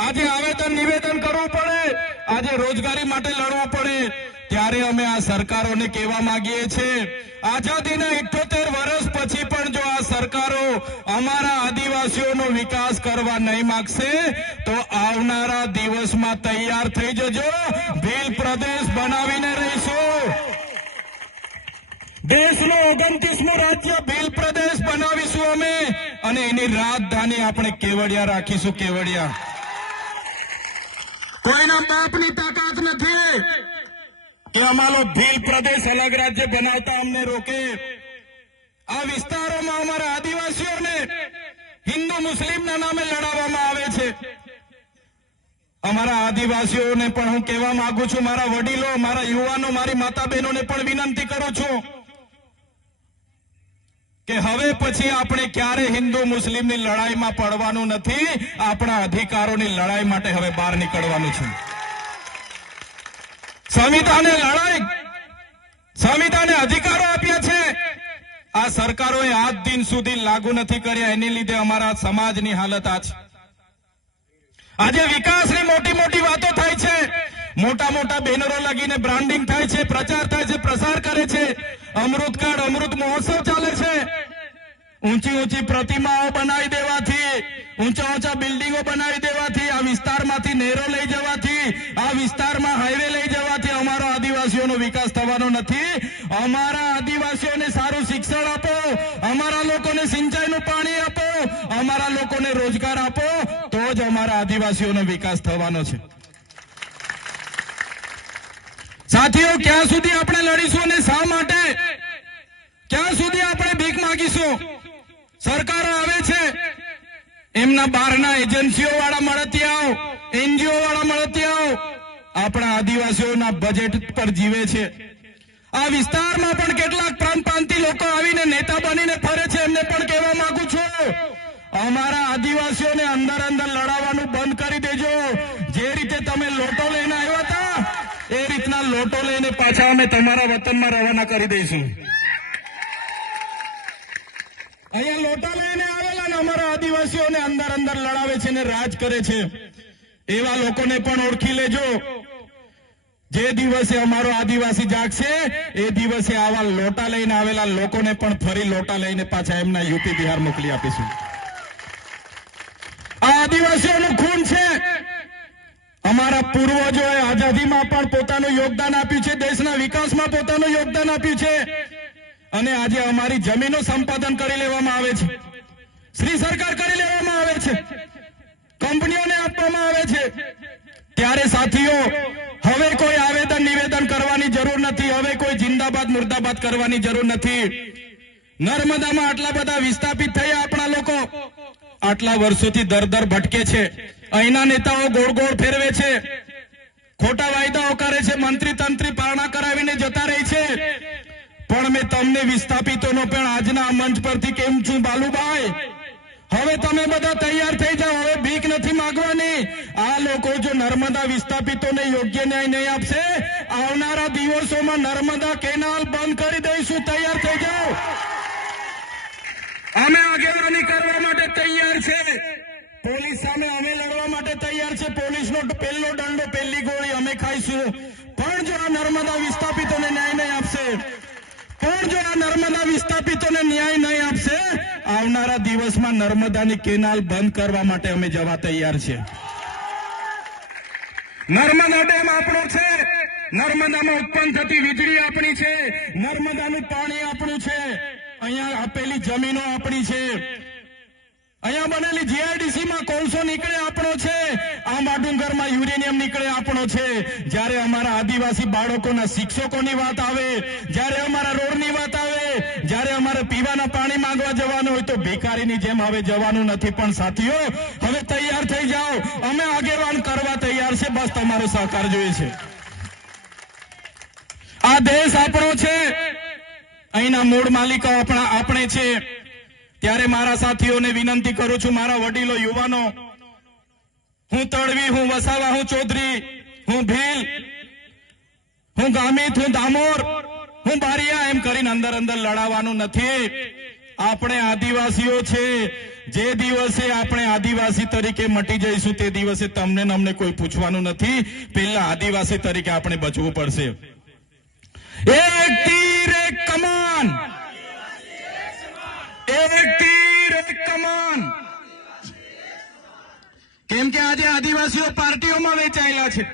આજે આવેદન નિવેદન કરવું પડે આજે રોજગારી માટે લડવું પડે ત્યારે અમે આ સરકારોને કહેવા માંગીએ છીએ આઝાદીના ઇઠોતેર વર્ષ પછી પણ જો આ સરકારો અમારા આદિવાસીઓનો વિકાસ કરવા નહીં માગશે તો આવનારા દિવસમાં તૈયાર થઈ જજો ભીલ પ્રદેશ બનાવીને રહીશું દેશનું ઓગણત્રીસમું રાજ્ય ભીલ પ્રદેશ બનાવીશું અમે અને એની રાજધાની આપણે કેવડિયા રાખીશું કેવડિયા કોઈના બાપની તાકાત નથી કે અમારો ભીલ પ્રદેશ અલગ રાજ્ય બનાવતા અમને રોકે આ વિસ્તારોમાં અમારા આદિવાસીઓને હિન્દુ મુસ્લિમના નામે લડાવવામાં આવે છે અમારા આદિવાસીઓને પણ હું કહેવા માંગુ છું મારા વડીલો મારા યુવાનો મારી માતા બહેનોને પણ વિનંતી કરું છું કે હવે પછી આપણે ક્યારે હિન્દુ મુસ્લિમની લડાઈમાં પડવાનું નથી આપણા અધિકારોની લડાઈ માટે હવે બહાર નીકળવાનું છે સંવિધાને લડાઈ સંવિધાને અધિકારો આપ્યા છે આ સરકારોએ આજ દિન સુધી લાગુ નથી કર્યા એની લીધે અમારા સમાજની હાલત આ છે આજે વિકાસની મોટી મોટી વાતો થાય છે મોટા મોટા બેનરો લાગીને બ્રાન્ડિંગ થાય છે પ્રચાર થાય છે પ્રસાર કરે છે અમૃત કાળ અમૃત મહોત્સવ ચાલે છે ઊંચી ઊંચી પ્રતિમાઓ બનાવી દેવાથી ઊંચા ઊંચા બિલ્ડિંગો બનાવી દેવાથી આ વિસ્તારમાંથી નહેરો લઈ જવાથી આ વિસ્તારમાં હાઈવે લઈ જવાથી અમારો આદિવાસીઓનો વિકાસ થવાનો નથી અમારા આદિવાસીઓને સારું શિક્ષણ આપો અમારા લોકોને સિંચાઈનું પાણી આપો અમારા લોકોને રોજગાર આપો તો જ અમારા આદિવાસીઓનો વિકાસ થવાનો છે સાથીઓ ક્યાં સુધી આપણે લડીશું અને શા માટે ક્યાં સુધી આપણે ભીખ માગીશું સરકારો આવે છે એમના બહારના એજન્સીઓ વાળા મળતિયાઓ એનજીઓ વાળા મળતિયાઓ આપણા આદિવાસીઓના બજેટ પર જીવે છે આ વિસ્તારમાં પણ કેટલાક પ્રાંતપ્રાંતિ લોકો આવીને નેતા બનીને ફરે છે એમને પણ કહેવા માંગુ છું અમારા આદિવાસીઓને અંદર અંદર લડાવવાનું બંધ કરી દેજો ના લોટો લઈને પાછા અમે તમારા વતનમાં રવાના કરી દઈશું અહીંયા લોટો લઈને આવેલા ને અમારા આદિવાસીઓને અંદર અંદર લડાવે છે ને રાજ કરે છે એવા લોકોને પણ ઓળખી લેજો જે દિવસે અમારો આદિવાસી જાગશે એ દિવસે આવા લોટા લઈને આવેલા લોકોને પણ ફરી લોટા લઈને પાછા એમના યુપી બિહાર મોકલી આપીશું આ આદિવાસીઓનું ખૂન છે અમારા પૂર્વજોએ આઝાદીમાં પણ પોતાનું યોગદાન આપ્યું છે દેશના વિકાસમાં પોતાનું યોગદાન આપ્યું છે અને આજે અમારી જમીનો સંપાદન કરી લેવામાં આવે છે શ્રી સરકાર કરી લેવામાં આવે છે કંપનીઓને આપવામાં આવે છે ત્યારે સાથીઓ હવે કોઈ આવેદન નિવેદન કરવાની જરૂર નથી હવે કોઈ જિંદાબાદ મુર્દાબાદ કરવાની જરૂર નથી નર્મદામાં આટલા બધા વિસ્થાપિત થયા આપણા લોકો આટલા વર્ષોથી દર દર ભટકે છે અહીંના નેતાઓ ગોળ ગોળ ફેરવે છે ખોટા વાયદાઓ કરે છે મંત્રી તંત્રી પારણા કરાવીને જતા રહી છે પણ મેં તમને વિસ્થાપિતોનો પણ આજના મંચ પરથી કેમ છું બાલુભાઈ હવે તમે બધા તૈયાર થઈ જાઓ હવે ભીખ નથી માંગવાની આ લોકો જો નર્મદા વિસ્થાપિતોને યોગ્ય ન્યાય નહીં આપશે આવનારા દિવસોમાં નર્મદા કેનાલ બંધ કરી દઈશું તૈયાર થઈ જાઓ અમે આગેવાની કરવા માટે તૈયાર છે પોલીસ સામે અમે લડવા માટે તૈયાર છે પોલીસનો પહેલો દંડો પહેલી ગોળી અમે ખાઈશું પણ જો આ નર્મદા વિસ્થાપિતોને ન્યાય નહીં આપશે પણ જો આ નર્મદા વિસ્થાપિતોને ન્યાય નહીં આપશે આવનારા દિવસમાં નર્મદાની કેનાલ બંધ કરવા માટે અમે જવા તૈયાર છે નર્મદા ડેમ આપણો છે નર્મદામાં ઉત્પન્ન થતી વીજળી આપણી છે નર્મદાનું પાણી આપણું છે અહીંયા આપેલી જમીનો આપણી છે અહીંયા બનેલી જીઆઈડીસી માં કોલસો નીકળે આપણો છે આ માટુંગરમાં યુરેનિયમ નીકળે આપણો છે જયારે અમારા આદિવાસી બાળકોના શિક્ષકોની વાત આવે જયારે અમારા રોડની વાત આવે જ્યારે અમારે પીવાના પાણી માંગવા જવાનું હોય તો ભિખારીની જેમ હવે જવાનું નથી પણ સાથીઓ હવે તૈયાર થઈ જાઓ અમે આગેવાન કરવા તૈયાર છે બસ તમારો સહકાર જોઈએ છે આ દેશ આપણો છે અહીંના મૂળ માલિકો આપણા આપણે છે ત્યારે મારા સાથીઓને વિનંતી કરું છું મારા વડીલો યુવાનો હું તળવી હું વસાવા હું ચૌધરી હું ભીલ હું ગામિત હું દામોર હું બારિયા એમ કરીને અંદર અંદર લડાવવાનું નથી આપણે આદિવાસીઓ છે જે દિવસે આપણે આદિવાસી તરીકે મટી જઈશું તે દિવસે તમને અમને કોઈ પૂછવાનું નથી પહેલા આદિવાસી તરીકે આપણે બચવું પડશે એક સમાન એક તીર એક કમાન કેમ કે આજે આદિવાસીઓ પાર્ટીઓમાં વેચાયેલા છે